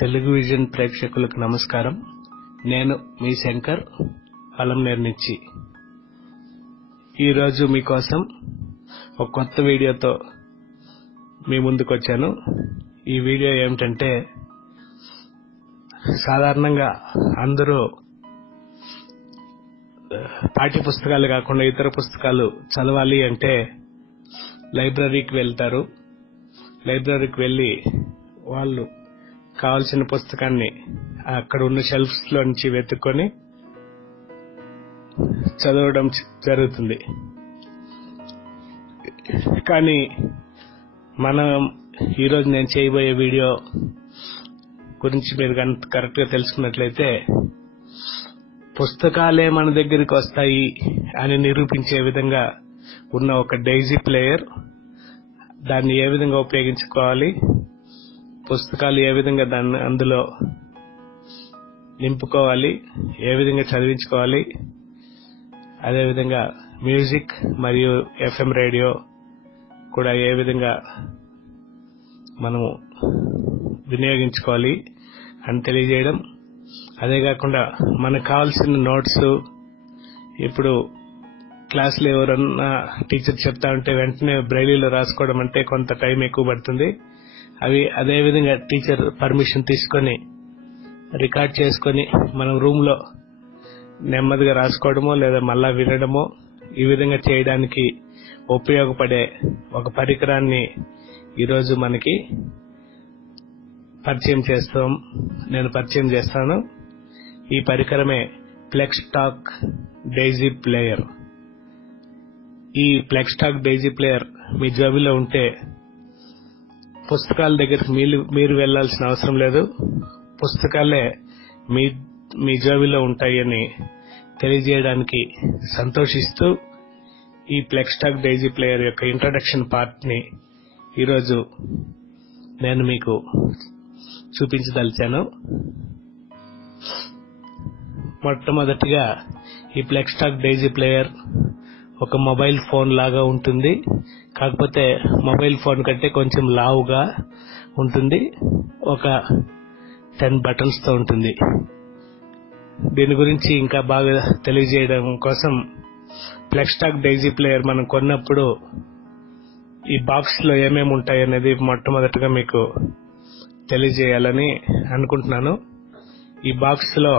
Telugu vision ప్రేక్షకులకు నమస్కారం. నేను మీ శంకర్ అలంనేరు నుంచి. ఈరోజు మీకోసం ఒక కొత్త వీడియోతో మీ ముందుకు వచ్చాను. ఈ వీడియో ఏమిటంటే, సాధారణంగా అందరూ పాఠ్య పుస్తకాలు కాకుండా ఇతర పుస్తకాలు చదవాలి అంటే లైబ్రరీకి వెళ్తారు. లైబ్రరీకి వెళ్ళి వాళ్ళు కావాల్సిన పుస్తకాన్ని అక్కడ ఉన్న షెల్ఫ్స్ లో నుంచి వెతుక్కొని చదవడం జరుగుతుంది. కానీ ఈరోజు నేను చేయబోయే వీడియో గురించి మీరు కరెక్ట్ గా తెలుసుకున్నట్లయితే, పుస్తకాలే మన దగ్గరికి వస్తాయి అని నిరూపించే విధంగా ఉన్న ఒక డైజీ ప్లేయర్, దాన్ని ఏ విధంగా ఉపయోగించుకోవాలి, పుస్తకాలు ఏ విధంగా దాన్ని అందులో నింపుకోవాలి, ఏ విధంగా చదివించుకోవాలి, అదేవిధంగా మ్యూజిక్ మరియు ఎఫ్ఎం రేడియో కూడా ఏ విధంగా మనము వినియోగించుకోవాలి అని తెలియజేయడం. అదే కాకుండా మనకు కావాల్సిన నోట్స్, ఇప్పుడు క్లాసులో ఎవరన్నా టీచర్ చెప్తా ఉంటే వెంటనే బ్రైలీలో రాసుకోవడం అంటే కొంత టైం ఎక్కువ పడుతుంది. అవి అదేవిధంగా టీచర్ పర్మిషన్ తీసుకొని రికార్డ్ చేసుకొని మనం రూమ్ లో నెమ్మదిగా రాసుకోవడమో లేదా మళ్ళా వినడమో, ఈ విధంగా చేయడానికి ఉపయోగపడే ఒక పరికరాన్ని ఈరోజు మనకి నేను పరిచయం చేస్తాను. ఈ పరికరమే ప్లెక్స్టాక్ డైజీ ప్లేయర్. ఈ ప్లెక్స్టాక్ డైజీ ప్లేయర్ మీ జేబులో ఉంటే పుస్తకాల దగ్గరికి మీరు వెళ్లాల్సిన అవసరం లేదు. పుస్తకాలే మీ జేబులో ఉంటాయని తెలియజేయడానికి సంతోషిస్తూ ఈ ప్లెక్స్టాక్ డైజీ ప్లేయర్ యొక్క ఇంట్రడక్షన్ పార్ట్ ని ఈరోజు నేను మీకు చూపించదలిచాను. మొట్టమొదటిగా ఈ ప్లెక్స్టాక్ డైజీ ప్లేయర్ ఒక మొబైల్ ఫోన్ లాగా ఉంటుంది. కాకపోతే మొబైల్ ఫోన్ కంటే కొంచెం లావుగా ఉంటుంది. ఒక 10 బటన్స్ తో ఉంటుంది. దీని గురించి ఇంకా బాగా తెలియజేయడం కోసం, ప్లెక్స్టాక్ డైజీ ప్లేయర్ మనం కొన్నప్పుడు ఈ బాక్స్ లో ఏమేమి ఉంటాయనేది మొట్టమొదటిగా మీకు తెలియజేయాలని అనుకుంటున్నాను. ఈ బాక్స్ లో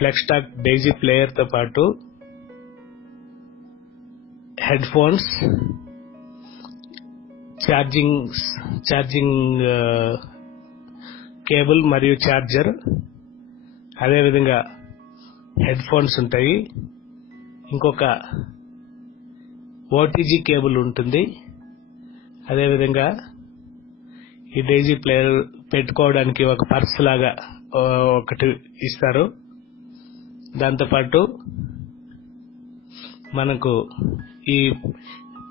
ప్లెక్స్టాక్ డైజీ ప్లేయర్ తో పాటు హెడ్ ఫోన్స్, ఛార్జింగ్ కేబుల్ మరియు ఛార్జర్, అదేవిధంగా హెడ్ ఫోన్స్ ఉంటాయి. ఇంకొక ఓటీజీ కేబుల్ ఉంటుంది. అదేవిధంగా ఈ డైజీ ప్లేయర్ పెట్టుకోవడానికి ఒక పర్స్ లాగా ఒకటి ఇస్తారు. దాంతోపాటు మనకు ఈ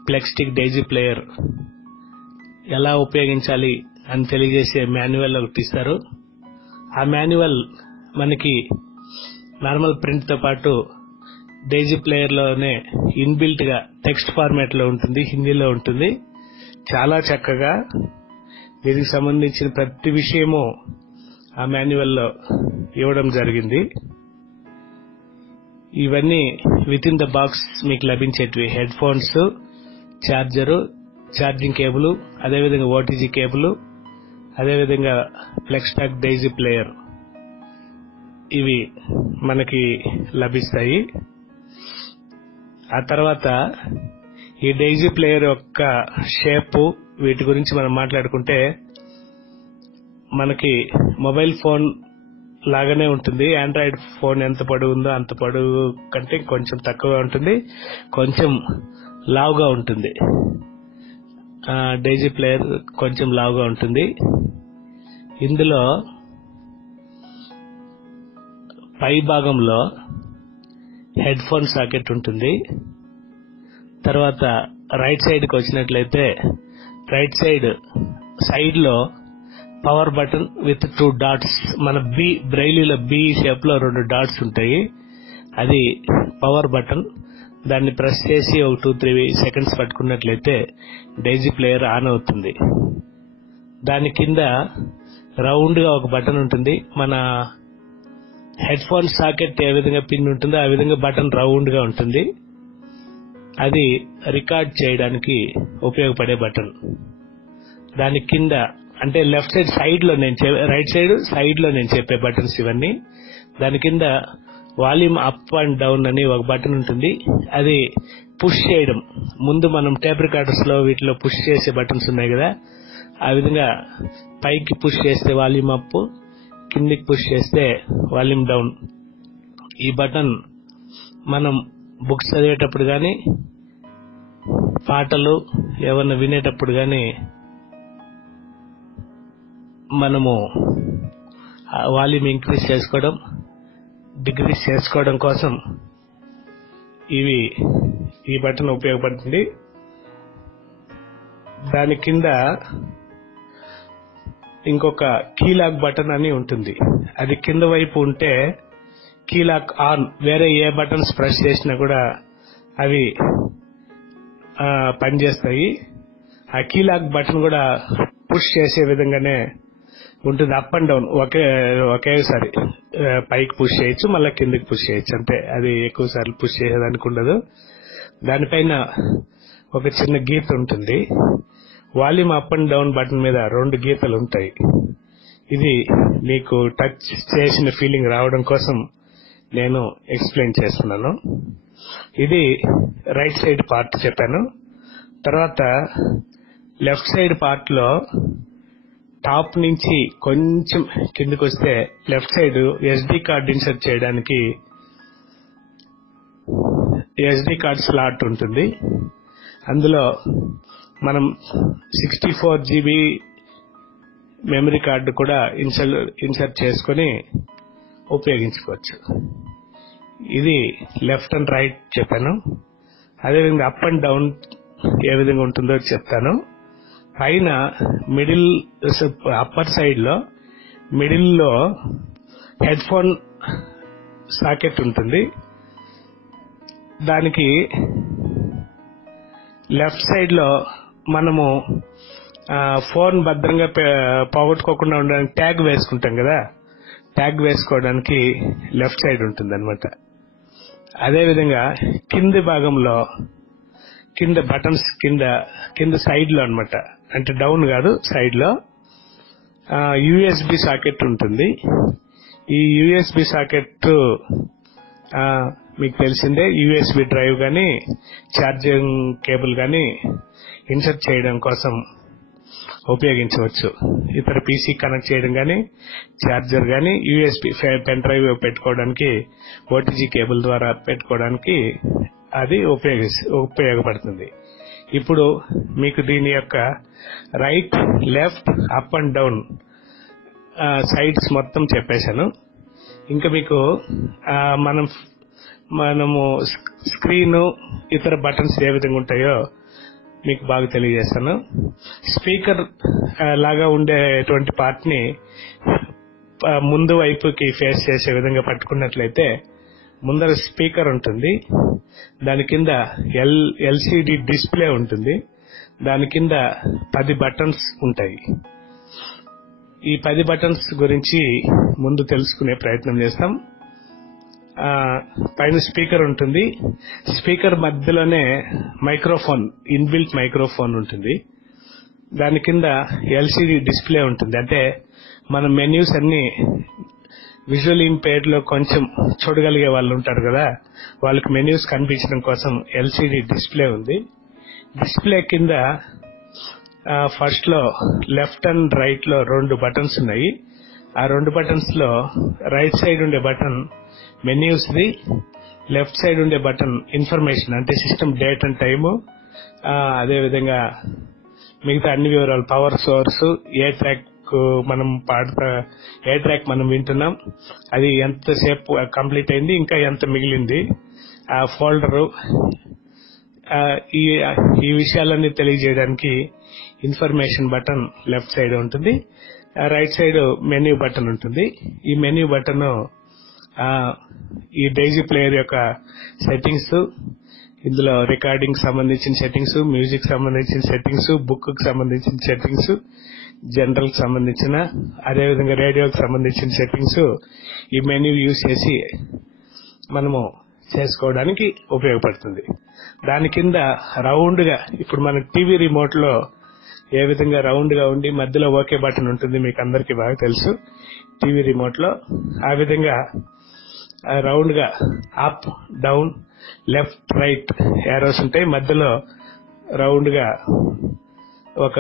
ప్లెక్స్టాక్ డైజీ ప్లేయర్ ఎలా ఉపయోగించాలి అని తెలియజేసే మాన్యువల్ ఒకటి ఇస్తారు. ఆ మాన్యువల్ మనకి నార్మల్ ప్రింట్ తో పాటు డైజీ ప్లేయర్ లోనే ఇన్బిల్ట్ గా టెక్స్ట్ ఫార్మాట్ లో ఉంటుంది, హిందీలో ఉంటుంది. చాలా చక్కగా దీనికి సంబంధించిన ప్రతి విషయము ఆ మాన్యువల్ లో ఇవ్వడం జరిగింది. ఇవన్నీ విత్ ఇన్ ద బాక్స్ మీకు లభించేటివి. Headphones, charger, charging cable, అదేవిధంగా ఓటీజీ కేబుల్, అదేవిధంగా ప్లెక్స్టాక్ డైజీ ప్లేయర్, ఇవి మనకి లభిస్తాయి. ఆ తర్వాత ఈ డైజీ ప్లేయర్ యొక్క షేప్, వీటి గురించి మనం మాట్లాడుకుంటే, మనకి మొబైల్ ఫోన్ లాగానే ఉంటుంది. ఆండ్రాయిడ్ ఫోన్ ఎంత పొడవు ఉందో అంత పొడవు కంటే కొంచెం తక్కువగా ఉంటుంది, కొంచెం లావుగా ఉంటుంది. డైజీ ప్లేయర్ కొంచెం లావుగా ఉంటుంది. ఇందులో పై భాగంలో హెడ్ ఫోన్ సాకెట్ ఉంటుంది. తర్వాత రైట్ సైడ్ కి వచ్చినట్లయితే, రైట్ సైడ్ లో పవర్ బటన్ విత్ 2 డాట్స్, మన బ్రైలీలో బి షేప్ లో 2 డాట్స్ ఉంటాయి. అది పవర్ బటన్. దాన్ని ప్రెస్ చేసి ఒక 2-3 సెకండ్స్ పట్టుకున్నట్లయితే డైజీ ప్లేయర్ ఆన్ అవుతుంది. దాని కింద రౌండ్ గా ఒక బటన్ ఉంటుంది. మన హెడ్ ఫోన్ సాకెట్ ఏ విధంగా పిన్ ఉంటుందో ఆ విధంగా బటన్ రౌండ్ గా ఉంటుంది. అది రికార్డ్ చేయడానికి ఉపయోగపడే బటన్. దాని కింద అంటే లెఫ్ట్ సైడ్ లో రైట్ సైడ్ లో నేను చెప్పే బటన్స్ ఇవన్నీ. దాని కింద వాల్యూమ్ అప్ అండ్ డౌన్ అని ఒక బటన్ ఉంటుంది. అది పుష్ చేయడం. ముందు మనం టేప్ రికార్డర్స్ లో వీటిలో పుష్ చేసే బటన్స్ ఉన్నాయి కదా, ఆ విధంగా పైకి పుష్ చేస్తే వాల్యూమ్ అప్, కిందికి పుష్ చేస్తే వాల్యూమ్ డౌన్. ఈ బటన్ మనం బుక్స్ చదివేటప్పుడు కానీ, పాటలు ఏమన్నా వినేటప్పుడు కానీ మనము వాల్యూమ్ ఇంక్రీజ్ చేసుకోవడం, డిక్రీజ్ చేసుకోవడం కోసం ఈ బటన్ ఉపయోగపడుతుంది. దాని కింద ఇంకొక కీలాక్ బటన్ అని ఉంటుంది. అది కింద వైపు ఉంటే కీలాక్ ఆన్. వేరే ఏ బటన్స్ ప్రెస్ చేసినా కూడా అవి పనిచేస్తాయి. ఆ కీలాక్ బటన్ కూడా పుష్ చేసే విధంగానే ఉంటుంది. అప్ అండ్ డౌన్ ఒకేసారి పైకి పుష్ చేయొచ్చు, మళ్ళీ కిందకి పుష్ చేయొచ్చు అంతే. అది ఎక్కువ సార్లు పుష్ చేసేదానికి ఉండదు. దానిపైన ఒక చిన్న గీత ఉంటుంది. Volume up and down button మీద 2 గీతలు ఉంటాయి. ఇది మీకు టచ్ చేసిన ఫీలింగ్ రావడం కోసం నేను ఎక్స్ప్లెయిన్ చేస్తున్నాను. ఇది రైట్ సైడ్ పార్ట్ చెప్పాను. తర్వాత లెఫ్ట్ సైడ్ పార్ట్ లో టాప్ నుంచి కొంచెం కిందకి వస్తే left side SD card insert చేయడానికి ఎస్డి కార్డ్ స్లాట్ ఉంటుంది. అందులో మనం 64 GB మెమరీ కార్డు కూడా ఇన్సర్ట్ చేసుకొని ఉపయోగించుకోవచ్చు. ఇది లెఫ్ట్ అండ్ రైట్ చెప్పాను. అదేవిధంగా అప్ అండ్ డౌన్ ఏ విధంగా ఉంటుందో చెప్తాను. పైన మిడిల్ అప్పర్ సైడ్ లో మిడిల్ లో హెడ్ ఫోన్ సాకెట్ ఉంటుంది. దానికి లెఫ్ట్ సైడ్ లో మనము ఫోన్ భద్రంగా పోగొట్టుకోకుండా ఉండడానికి ట్యాగ్ వేసుకుంటాం కదా, ట్యాగ్ వేసుకోవడానికి లెఫ్ట్ సైడ్ ఉంటుంది అనమాట. అదేవిధంగా కింది భాగంలో కింద బటన్స్ కింద సైడ్ లో అనమాట, అంటే డౌన్ కాదు సైడ్ లో యూఎస్బి సాకెట్ ఉంటుంది. ఈ యూఎస్బి సాకెట్ మీకు తెలిసిందే. యూఎస్బి డ్రైవ్ గానీ ఛార్జింగ్ కేబుల్ గానీ ఇన్సర్ట్ చేయడం కోసం ఉపయోగించవచ్చు. ఇతర పీసీ కనెక్ట్ చేయడం గానీ, ఛార్జర్ గానీ, యూఎస్బి పెన్ డ్రైవ్ పెట్టుకోవడానికి, ఓటీజీ కేబుల్ ద్వారా పెట్టుకోవడానికి అది ఉపయోగపడుతుంది. ఇప్పుడు మీకు దీని యొక్క right, left, up and down sides మొత్తం చెప్పేశాను. ఇంకా మీకు మనము స్క్రీన్, ఇతర బటన్స్ ఏ విధంగా ఉంటాయో మీకు బాగా తెలియజేస్తాను. స్పీకర్ లాగా ఉండేటువంటి పార్ట్ ని ముందు వైపుకి ఫేస్ చేసే విధంగా పట్టుకున్నట్లయితే ముందర స్పీకర్ ఉంటుంది. దాని కింద ఎల్సిడి డిస్ప్లే ఉంటుంది. దాని కింద 10 బటన్స్ ఉంటాయి. ఈ 10 బటన్స్ గురించి ముందు తెలుసుకునే ప్రయత్నం చేస్తాం. పైన స్పీకర్ ఉంటుంది. స్పీకర్ మధ్యలోనే మైక్రోఫోన్, ఇన్బిల్ట్ మైక్రోఫోన్ ఉంటుంది. దాని కింద ఎల్సిడి డిస్ప్లే ఉంటుంది. అంటే మన మెన్యూస్ అన్ని విజువల్ ఇంపైర్డ్ లో కొంచెం చూడగలిగే వాళ్ళు ఉంటారు కదా, వాళ్ళకి మెన్యూస్ కనిపించడం కోసం ఎల్సిడి డిస్ప్లే ఉంది. డిస్ప్లే కింద ఫస్ట్ లో లెఫ్ట్ అండ్ రైట్ లో 2 బటన్స్ ఉన్నాయి. ఆ 2 బటన్స్ లో రైట్ సైడ్ ఉండే button menus the, left side ఉండే బటన్ ఇన్ఫర్మేషన్, అంటే సిస్టమ్ డేట్ అండ్ టైము, అదేవిధంగా మిగతా అన్ని వివరాలు, పవర్ సోర్స్, ఏ ట్రాక్ మనం వింటున్నాం, అది ఎంతసేపు కంప్లీట్ అయింది, ఇంకా ఎంత మిగిలింది, ఆ ఫోల్డరు, ఈ విషయాలన్నీ తెలియజేయడానికి ఇన్ఫర్మేషన్ బటన్ లెఫ్ట్ సైడ్ ఉంటుంది. రైట్ సైడ్ మెన్యూ బటన్ ఉంటుంది. ఈ మెన్యూ బటన్ ఈ డైజీ ప్లేయర్ యొక్క సెట్టింగ్స్, ఇందులో రికార్డింగ్ సంబంధించిన సెట్టింగ్స్, మ్యూజిక్ సంబంధించిన సెట్టింగ్స్, బుక్ కి సంబంధించిన సెట్టింగ్స్, జనరల్ కి సంబంధించిన అదేవిధంగా రేడియోకి సంబంధించిన సెట్టింగ్స్ ఈ మెనూ యూజ్ చేసి మనము చేసుకోవడానికి ఉపయోగపడుతుంది. దాని కింద రౌండ్ గా ఇప్పుడు మన టీవీ రిమోట్ లో ఏ విధంగా రౌండ్ గా ఉండి మధ్యలో ఓకే బటన్ ఉంటుంది మీకు అందరికీ బాగా తెలుసు టీవీ రిమోట్ లో. ఆ విధంగా రౌండ్ గా up down left right Eros ఉంటాయి. మధ్యలో రౌండ్ గా ఒక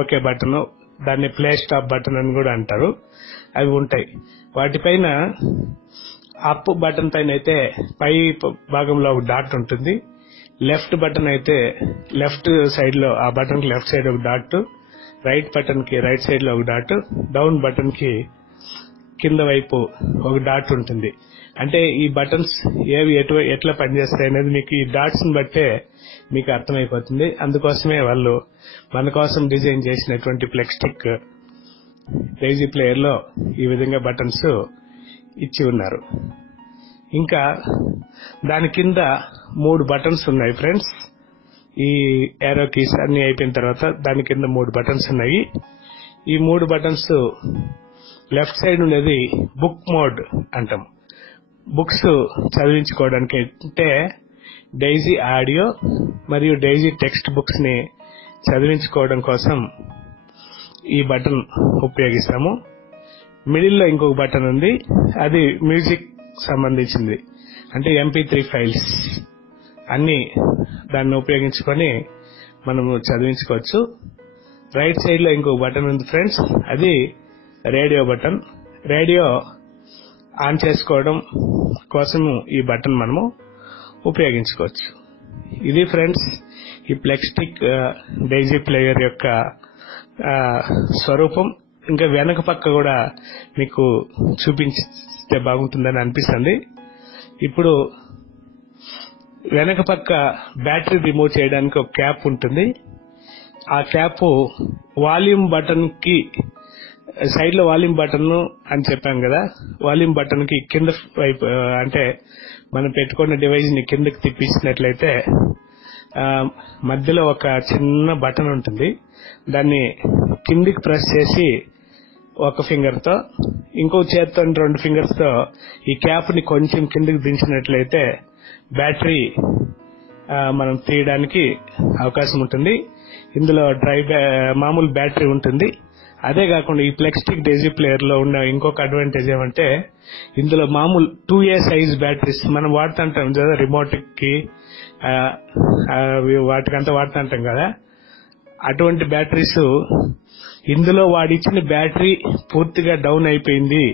ఓకే బటన్, దాన్ని ప్లే స్టాప్ బటన్ అని కూడా అంటారు, అవి ఉంటాయి. వాటిపైన అప్ బటన్ పైన అయితే పై భాగంలో ఒక డాట్ ఉంటుంది. లెఫ్ట్ బటన్ అయితే లెఫ్ట్ సైడ్ లో ఆ బటన్ కి లెఫ్ట్ సైడ్ ఒక డాట్, రైట్ బటన్ కి రైట్ సైడ్ లో ఒక డాట్, డౌన్ బటన్ కి కింద వైపు ఒక డాట్ ఉంటుంది. అంటే ఈ బటన్స్ ఏవి ఎట్లా పనిచేస్తాయి అనేది మీకు ఈ డాట్స్ ని బట్టే మీకు అర్థమైపోతుంది. అందుకోసమే వాళ్ళు మన కోసం డిజైన్ చేసినటువంటి ఫ్లెక్స్టిక్ డైజీ ప్లేయర్ లో ఈ విధంగా బటన్స్ ఇచ్చి ఉన్నారు. ఇంకా దాని కింద 3 బటన్స్ ఉన్నాయి ఫ్రెండ్స్. ఈ ఏరో కీస్ అన్ని అయిపోయిన తర్వాత దాని కింద 3 బటన్స్ ఉన్నాయి. ఈ 3 బటన్స్ లెఫ్ట్ సైడ్ ఉండేది బుక్ మోడ్ అంటాం. బుక్స్ చదివించుకోవడానికి అంటే డైజీ ఆడియో మరియు డైజీ టెక్స్ట్ బుక్స్ ని చదివించుకోవడం కోసం ఈ బటన్ ఉపయోగిస్తాము. మిడిల్ లో ఇంకొక బటన్ ఉంది, అది మ్యూజిక్ సంబంధించింది, అంటే MP3 ఫైల్స్ అన్ని దాన్ని ఉపయోగించుకొని మనము చదివించుకోవచ్చు. రైట్ సైడ్ లో ఇంకొక బటన్ ఉంది ఫ్రెండ్స్, అది రేడియో బటన్. రేడియో ఆన్ చేసుకోవడం కోసము ఈ బటన్ మనము ఉపయోగించుకోవచ్చు. ఇది ఫ్రెండ్స్ ఈ ఫ్లెక్స్టిక్ డైజీ ప్లేయర్ యొక్క స్వరూపం. ఇంకా వెనక పక్క కూడా మీకు చూపించితే బాగుంటుందని అనిపిస్తుంది. ఇప్పుడు వెనక పక్క బ్యాటరీ రిమూవ్ చేయడానికి ఒక క్యాప్ ఉంటుంది. ఆ క్యాప్ వాల్యూమ్ బటన్ కి సైడ్ లో వాల్యూమ్ బటన్ అని చెప్పాం కదా, వాల్యూమ్ బటన్ కి కింద వైపు అంటే మనం పెట్టుకున్న డివైస్ ని కిందకి తిప్పించినట్లయితే మధ్యలో ఒక చిన్న బటన్ ఉంటుంది. దాన్ని కిందికి ప్రెస్ చేసి ఒక ఫింగర్ తో, ఇంకో చేత్తో 2 ఫింగర్స్ తో ఈ క్యాప్ ని కొంచెం కిందికి దించినట్లయితే బ్యాటరీ మనం తీయడానికి అవకాశం ఉంటుంది. ఇందులో మామూలు బ్యాటరీ ఉంటుంది. అదే కాకుండా ఈ ఫ్లెక్స్టిక్ డైజీ ప్లేయర్ లో ఉన్న ఇంకొక అడ్వాంటేజ్ ఏమంటే ఇందులో మామూలు 2A సైజ్ బ్యాటరీస్ మనం వాడుతుంటాం కదా, రిమోట్ కి వాటికంతా వాడుతుంటాం కదా, అటువంటి బ్యాటరీస్ ఇందులో వాడిచ్చిన బ్యాటరీ పూర్తిగా డౌన్ అయిపోయింది,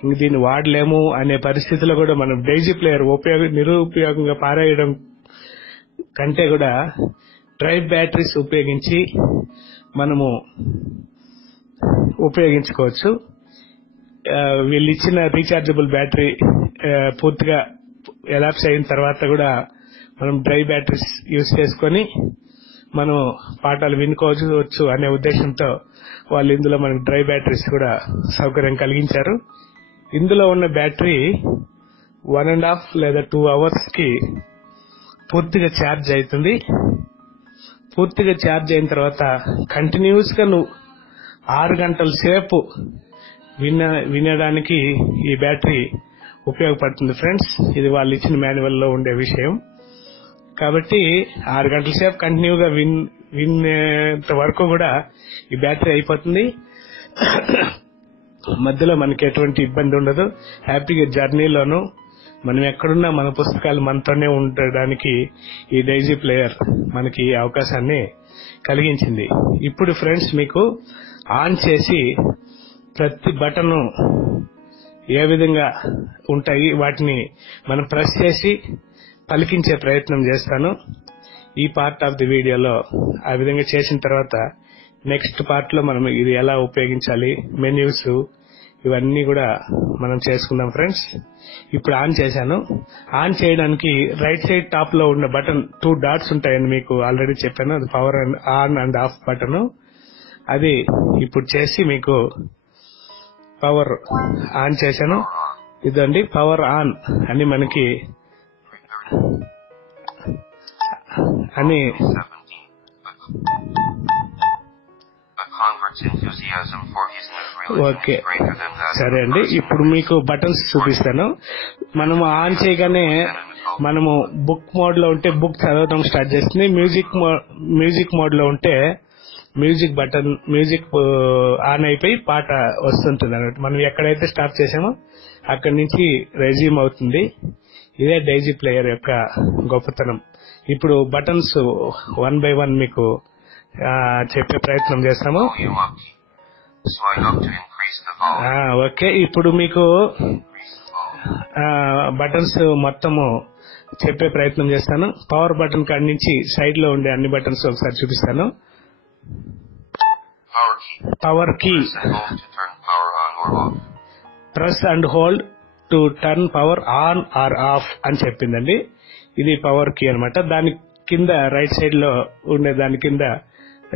ఇంక దీన్ని వాడలేము అనే పరిస్థితిలో కూడా మనం డైజీ ప్లేయర్ నిరుపయోగంగా పారేయడం కంటే కూడా డ్రై బ్యాటరీస్ ఉపయోగించి మనము ఉపయోగించుకోవచ్చు. వీళ్ళు ఇచ్చిన రీఛార్జబుల్ బ్యాటరీ పూర్తిగా ఎలాప్స్ అయిన తర్వాత కూడా మనం డ్రై బ్యాటరీస్ యూజ్ చేసుకొని మనం పాఠాలు వినుకోవచ్చు అనే ఉద్దేశంతో వాళ్ళు ఇందులో మనకు డ్రై బ్యాటరీస్ కూడా సౌకర్యం కలిగించారు. ఇందులో ఉన్న బ్యాటరీ 1.5 లేదా 2 అవర్స్ కి పూర్తిగా ఛార్జ్ అవుతుంది. పూర్తిగా ఛార్జ్ అయిన తర్వాత కంటిన్యూస్ గా నువ్వు 6 గంటల సేపు వినడానికి ఈ బ్యాటరీ ఉపయోగపడుతుంది ఫ్రెండ్స్. ఇది వాళ్ళు ఇచ్చిన మాన్యువల్ లో ఉండే విషయం. కాబట్టి 6 గంటల సేపు కంటిన్యూగా వినేంత వరకు కూడా ఈ బ్యాటరీ అయిపోతుంది. మధ్యలో మనకి ఎటువంటి ఇబ్బంది ఉండదు. హ్యాపీగా జర్నీలోను మనం ఎక్కడున్నా మన పుస్తకాలు మనతోనే ఉండడానికి ఈ డైజీ ప్లేయర్ మనకి ఈ అవకాశాన్ని కలిగించింది. ఇప్పుడు ఫ్రెండ్స్ మీకు ఆన్ చేసి ప్రతి బటన్ ఏ విధంగా ఉంటాయి వాటిని మనం ప్రెస్ చేసి పలికించే ప్రయత్నం చేస్తాను ఈ పార్ట్ ఆఫ్ ది వీడియోలో. ఆ విధంగా చేసిన తర్వాత నెక్స్ట్ పార్ట్ లో మనం ఇది ఎలా ఉపయోగించాలి, మెన్యూస్ ఇవన్నీ కూడా మనం చేసుకుందాం ఫ్రెండ్స్. ఇప్పుడు ఆన్ చేశాను. ఆన్ చేయడానికి రైట్ సైడ్ టాప్ లో ఉన్న బటన్ 2 డాట్స్ ఉంటాయని మీకు ఆల్రెడీ చెప్పాను. అది power on and of button. అది ఇప్పుడు చేసి మీకు పవర్ ఆన్ చేశాను. ఇదండి పవర్ ఆన్ అని మనకి అని Robert's enthusiasm for his new religion okay is greater than that సరే of అండి. person ఇప్పుడు who is మీకు బటన్స్ చూపిస్తాను. మనము ఆన్ చేయగానే మనము బుక్ మోడ్ లో ఉంటే బుక్ చదవడం స్టార్ట్ చేస్తుంది. మ్యూజిక్ మోడ్ లో ఉంటే మ్యూజిక్ ఆన్ అయిపోయి పాట వస్తుంటుంది అన్నట్టు. మనం ఎక్కడైతే స్టాప్ చేసామో అక్కడి నుంచి రెజ్యూమ్ అవుతుంది. ఇదే డైజీ ప్లేయర్ యొక్క గొప్పతనం. ఇప్పుడు బటన్స్ 1 by 1 మీకు చెప్పే ప్రయత్నం చేస్తాము. volume up key. Slide up to increase the volume. Okay, ఇప్పుడు మీకు Increase the volume. బటన్స్ మొత్తము చెప్పే ప్రయత్నం చేస్తాను. పవర్ బటన్ కాడి నుంచి సైడ్ లో ఉండే అన్ని బటన్స్ ఒకసారి చూపిస్తాను. Power key. Power key, Press and hold to turn power on or off. Press and hold to turn power on or off అని చెప్పిందండి. ఇది పవర్ కీ అన్నమాట. దాని కింద రైట్ సైడ్ లో ఉండే దాని కింద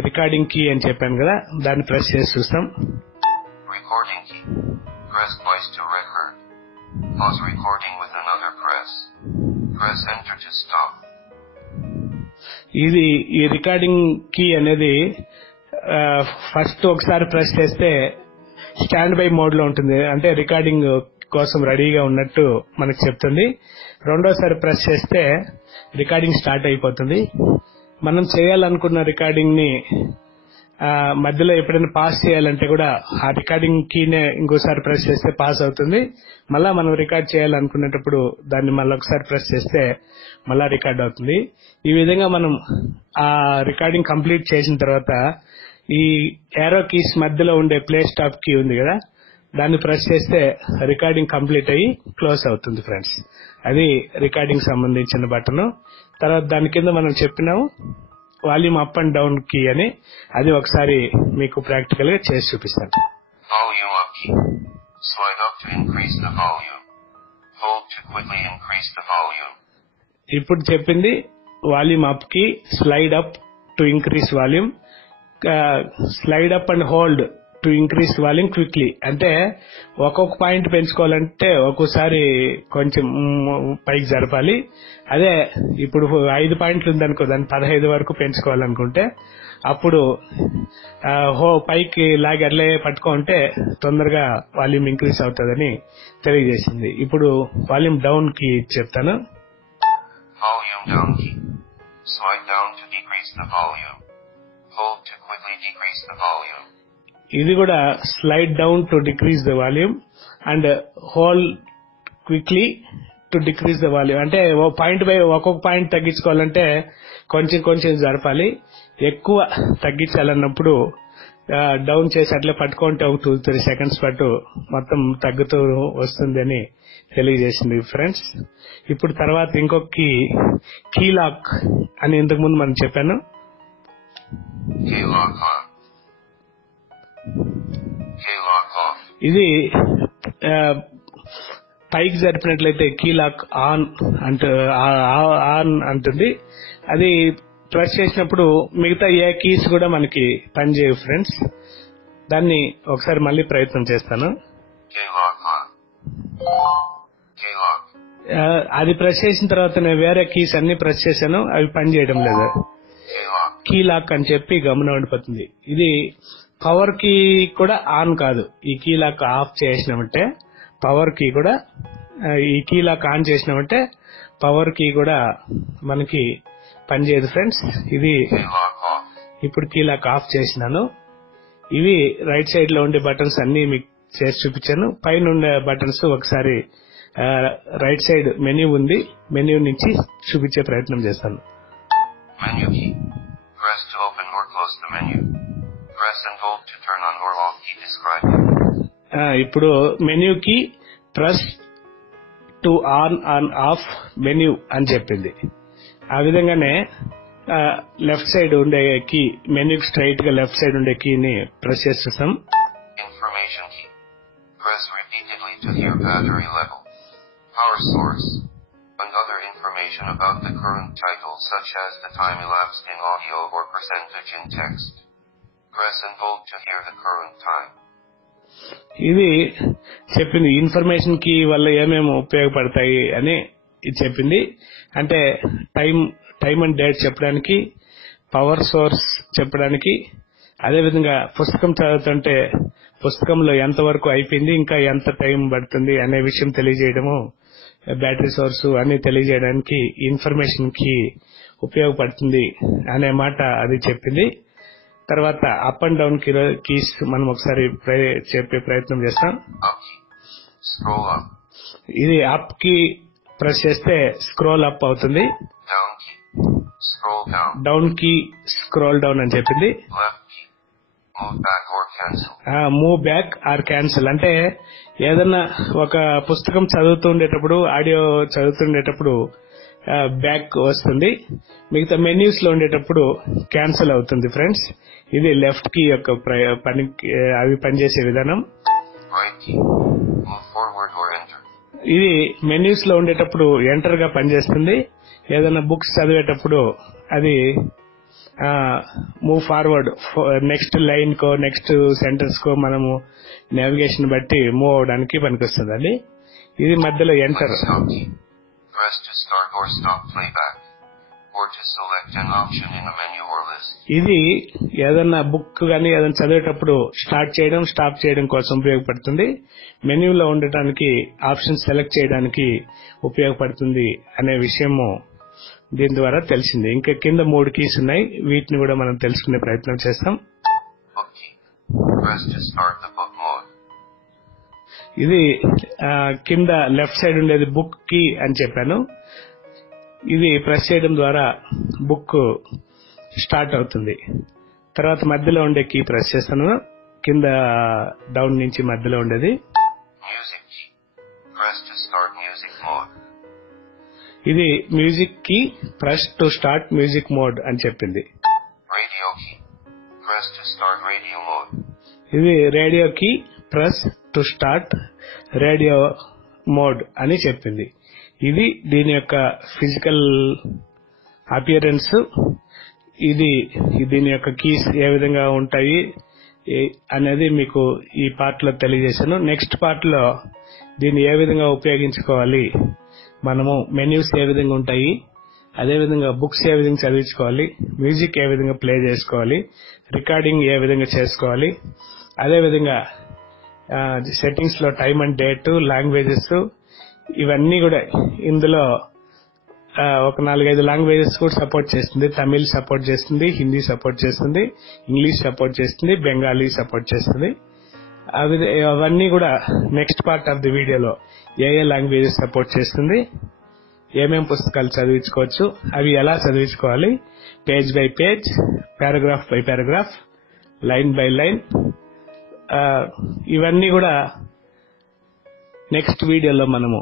రికార్డింగ్ కీ అని చెప్పాను కదా, దాన్ని ప్రెస్ చేసి చూస్తాం. Recording key. Press twice to record. Pause recording with another press. Press enter to stop. ఇది ఈ రికార్డింగ్ కీ అనేది ఫస్ట్ ఒకసారి ప్రెస్ చేస్తే స్టాండ్ బై మోడ్ లో ఉంటుంది, అంటే రికార్డింగ్ కోసం రెడీగా ఉన్నట్టు మనకు చెప్తుంది. రెండోసారి ప్రెస్ చేస్తే రికార్డింగ్ స్టార్ట్ అయిపోతుంది. మనం చేయాలనుకున్న రికార్డింగ్ ని మధ్యలో ఎప్పుడైనా పాస్ చేయాలంటే కూడా ఆ రికార్డింగ్ కీనే ఇంకోసారి ప్రెస్ చేస్తే పాస్ అవుతుంది. మళ్ళా మనం రికార్డ్ చేయాలనుకునేటప్పుడు దాన్ని మళ్ళీ ఒకసారి ప్రెస్ చేస్తే మళ్ళా రికార్డ్ అవుతుంది. ఈ విధంగా మనం ఆ రికార్డింగ్ కంప్లీట్ చేసిన తర్వాత ఈ ఏరో కీస్ మధ్యలో ఉండే ప్లే స్టాప్ కీ ఉంది కదా, దాన్ని ప్రెస్ చేస్తే రికార్డింగ్ కంప్లీట్ అయ్యి క్లోజ్ అవుతుంది ఫ్రెండ్స్. అది రికార్డింగ్ సంబంధించిన బటన్. తర్వాత దాని కింద మనం చెప్పినాము volume up and down key అని, అది ఒకసారి మీకు ప్రాక్టికల్ గా చేసి చూపిస్తాను. Volume up key. Slide up to increase the volume. Hold to quickly increase the volume. ఇప్పుడు చెప్పింది వాల్యూమ్ అప్ కి, slide up to increase volume, slide up and hold to increase volume quickly. అంటే ఒక్కొక్క point పెంచుకోవాలంటే ఒక్కోసారి కొంచెం పైకి జరపాలి. అదే ఇప్పుడు 5 పాయింట్లు ఉందనుకో, దాన్ని 15 వరకు పెంచుకోవాలనుకుంటే అప్పుడు పైకి లాగి అట్లే పట్టుకుంటే తొందరగా వాల్యూమ్ ఇంక్రీస్ అవుతుందని తెలియజేసింది. ఇప్పుడు వాల్యూమ్ డౌన్ కి చెప్తాను. Volume down key. Slide down to decrease the volume. Hold to quickly decrease the volume. ఇది కూడా slide down to decrease the volume and hold quickly to decrease the volume. అంటే point by ఒక్కొక్క point తగ్గించుకోవాలంటే కొంచెం జరపాలి. ఎక్కువ తగ్గించాలన్నప్పుడు down చేసి అట్లా పట్టుకుంటే ఒక 2-3 సెకండ్స్ పాటు మొత్తం తగ్గుతూ వస్తుంది అని తెలియజేసింది ఫ్రెండ్స్. ఇప్పుడు తర్వాత ఇంకొక కీ లాక్ అని ఇంతకు ముందు మనం చెప్పాను. Key lock on. Key lock off. ఇది పైకి జరిపినట్లయితే కీ లాక్ ఆన్ అంటుంది. అది ప్రెస్ చేసినప్పుడు మిగతా ఏ కీస్ కూడా మనకి పనిచేయవు ఫ్రెండ్స్. దాన్ని ఒకసారి మళ్ళీ ప్రయత్నం చేస్తాను. Key lock on. Key lock. అది ప్రెస్ చేసిన తర్వాత నేను వేరే కీస్ అన్ని ప్రెస్ చేశాను, అవి పని చేయడం లేదు. Key lock. కీ లాక్ అని చెప్పి గమనం ఉండిపోతుంది. ఇది పవర్ కీ కూడా ఆన్ కాదు. ఈ కీ లాక్ ఆఫ్ చేసినామంటే పవర్ కీ కూడా, ఈ కీ లాక్ ఆన్ చేసినామంటే పవర్ కీ కూడా మనకి పనిచేయదు ఫ్రెండ్స్. ఇది Key lock off. ఇప్పుడు కీ లాక్ ఆఫ్ చేసినాను. ఇవి రైట్ సైడ్ లో ఉండే బటన్స్ అన్ని మీకు చేసి చూపించాను. పైన ఉండే బటన్స్ ఒకసారి రైట్ సైడ్ మెన్యూ ఉంది, మెన్యూ నుంచి చూపించే ప్రయత్నం చేస్తాను. Menu key. Press to open or close the menu. Press and hold to turn on or off key described. ఇప్పుడు మెన్యూకి press to on off menu అని చెప్పింది. ఆ విధంగానే లెఫ్ట్ సైడ్ ఉండే కీ, మెన్యూకి స్ట్రైట్ గా లెఫ్ట్ సైడ్ ఉండే కీని ప్రెస్ చేస్తాం. Information key. Press repeatedly to hear battery level, power source, and other information about the current title such as the time elapsed in audio or percentage in text. Press and hold to hear the current time. ఇది చెప్పింది information కి వల్ల ఏమేమి ఉపయోగపడతాయి అని ఇది చెప్పింది. అంటే టైం అండ్ డేట్ చెప్పడానికి, పవర్ సోర్స్ చెప్పడానికి, అదేవిధంగా పుస్తకం చదువుతుంటే పుస్తకంలో ఎంతవరకు అయిపోయింది, ఇంకా ఎంత టైం పడుతుంది అనే విషయం తెలియజేయడము, బ్యాటరీ సోర్స్ అన్ని తెలియజేయడానికి ఇన్ఫర్మేషన్ కి ఉపయోగపడుతుంది అనే మాట అది చెప్పింది. తర్వాత అప్ అండ్ డౌన్ కీస్ మనం ఒకసారి చెప్పే ప్రయత్నం చేస్తాం. Up key. Scroll up. ఇది అప్ కి ప్రెస్ చేస్తే స్క్రోల్ అప్ అవుతుంది. Down key. Scroll down. Down కి స్క్రోల్ డౌన్ అని చెప్పింది. Left key. Move back or cancel. Move back or cancel అంటే ఏదన్నా ఒక పుస్తకం చదువుతుండేటప్పుడు, ఆడియో చదువుతుండేటప్పుడు బ్యాక్ వస్తుంది, మిగతా మెన్యూస్ లో ఉండేటప్పుడు క్యాన్సిల్ అవుతుంది ఫ్రెండ్స్. ఇది లెఫ్ట్ కీ యొక్క అవి పనిచేసే విధానం. Right key. Move forward or enter. ఇది మెన్యూస్ లో ఉండేటప్పుడు ఎంటర్ గా పనిచేస్తుంది. ఏదైనా బుక్స్ చదివేటప్పుడు అది మూవ్ ఫార్వర్డ్, నెక్స్ట్ లైన్ కో నెక్స్ట్ సెంటెన్స్ కో మనము నావిగేషన్ బట్టి మూవ్ అవడానికి పనికొస్తుంది అండి. ఇది మధ్యలో enter. Stop key. Press to start or stop playback, or to select an option in a menu or list. ఇది ఏదన్నా బుక్ గానీ ఏదైనా చదివేటప్పుడు స్టార్ట్ చేయడం, స్టాప్ చేయడం కోసం ఉపయోగపడుతుంది. మెన్యూలో ఉండటానికి ఆప్షన్ సెలెక్ట్ చేయడానికి ఉపయోగపడుతుంది అనే విషయము దీని ద్వారా తెలిసింది. ఇంకా కింద 3 కీస్ ఉన్నాయి, వీటిని కూడా మనం తెలుసుకునే ప్రయత్నం చేస్తాం. Book key. Press to start the book mode. ఇది కింద లెఫ్ట్ సైడ్ ఉండేది బుక్ కీ అని చెప్పాను. ఇది ప్రెస్ చేయడం ద్వారా బుక్ స్టార్ట్ అవుతుంది. తర్వాత మధ్యలో ఉండే కీ ప్రెస్ చేస్తాను, కింద డౌన్ నుంచి మధ్యలో ఉండేది. Music key. Press to start music mode. ఇది music key, press to start music mode అని చెప్పింది. Radio key. Press to start radio mode. ఇది radio key, press to start radio mode అని చెప్పింది. ఇది దీని యొక్క ఫిజికల్ అపియరెన్స్. ఇది దీని యొక్క కీస్ ఏ విధంగా ఉంటాయి అనేది మీకు ఈ పార్ట్ లో తెలియజేశాను. నెక్స్ట్ పార్ట్ లో దీన్ని ఏ విధంగా ఉపయోగించుకోవాలి, మనము మెన్యూస్ ఏ విధంగా ఉంటాయి, అదేవిధంగా బుక్స్ ఏ విధంగా చదివించుకోవాలి, మ్యూజిక్ ఏ విధంగా ప్లే చేసుకోవాలి, రికార్డింగ్ ఏ విధంగా చేసుకోవాలి, అదేవిధంగా సెట్టింగ్స్ లో టైమ్ అండ్ డేట్, లాంగ్వేజెస్ ఇవన్నీ కూడా ఇందులో ఒక 4-5 లాంగ్వేజెస్ కూడా సపోర్ట్ చేస్తుంది. తమిళ్ సపోర్ట్ చేస్తుంది, హిందీ సపోర్ట్ చేస్తుంది, ఇంగ్లీష్ సపోర్ట్ చేస్తుంది, బెంగాలీ సపోర్ట్ చేస్తుంది. అవన్నీ కూడా నెక్స్ట్ పార్ట్ ఆఫ్ ది వీడియోలో ఏ లాంగ్వేజెస్ సపోర్ట్ చేస్తుంది, ఏమేం పుస్తకాలు చదివించుకోవచ్చు, అవి ఎలా చదివించుకోవాలి, page by page, paragraph by paragraph, line by line, ఇవన్నీ కూడా నెక్స్ట్ వీడియోలో మనము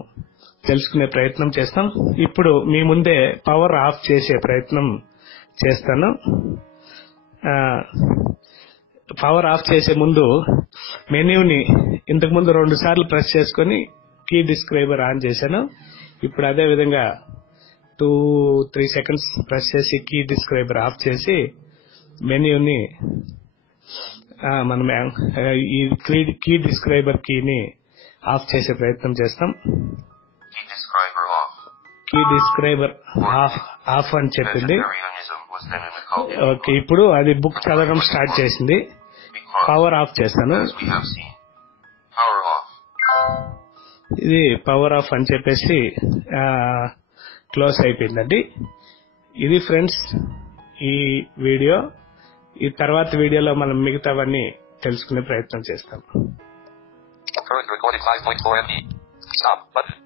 తెలుసుకునే ప్రయత్నం చేస్తాం. ఇప్పుడు మీ ముందే పవర్ ఆఫ్ చేసే ప్రయత్నం చేస్తాను. పవర్ ఆఫ్ చేసే ముందు మెన్యూని ఇంతకు ముందు 2 సార్లు ప్రెస్ చేసుకుని కీ డిస్క్రైబర్ ఆన్ చేశాను. ఇప్పుడు అదే విధంగా 2-3 సెకండ్స్ ప్రెస్ చేసి కీ డిస్క్రైబర్ ఆఫ్ చేసి మెన్యూని మనం ఈ కీ డిస్క్రైబర్ కీని ఆఫ్ చేసే ప్రయత్నం చేస్తాం. Key describer off. Key describer off అని చెప్పింది. Vegetarianism was then in the culture. Okay, ఇప్పుడు అది బుక్ చదవడం స్టార్ట్ చేసింది. Because, పవర్ ఆఫ్ చేస్తాను. as we have seen, power off. ఇది పవర్ ఆఫ్ అని చెప్పేసి క్లోజ్ అయిపోయిందండి. ఇది ఫ్రెండ్స్ ఈ వీడియో. ఈ తర్వాత వీడియోలో మనం మిగతావన్నీ తెలుసుకునే ప్రయత్నం చేస్తాం. Current recording 5.4 MB. Stop button.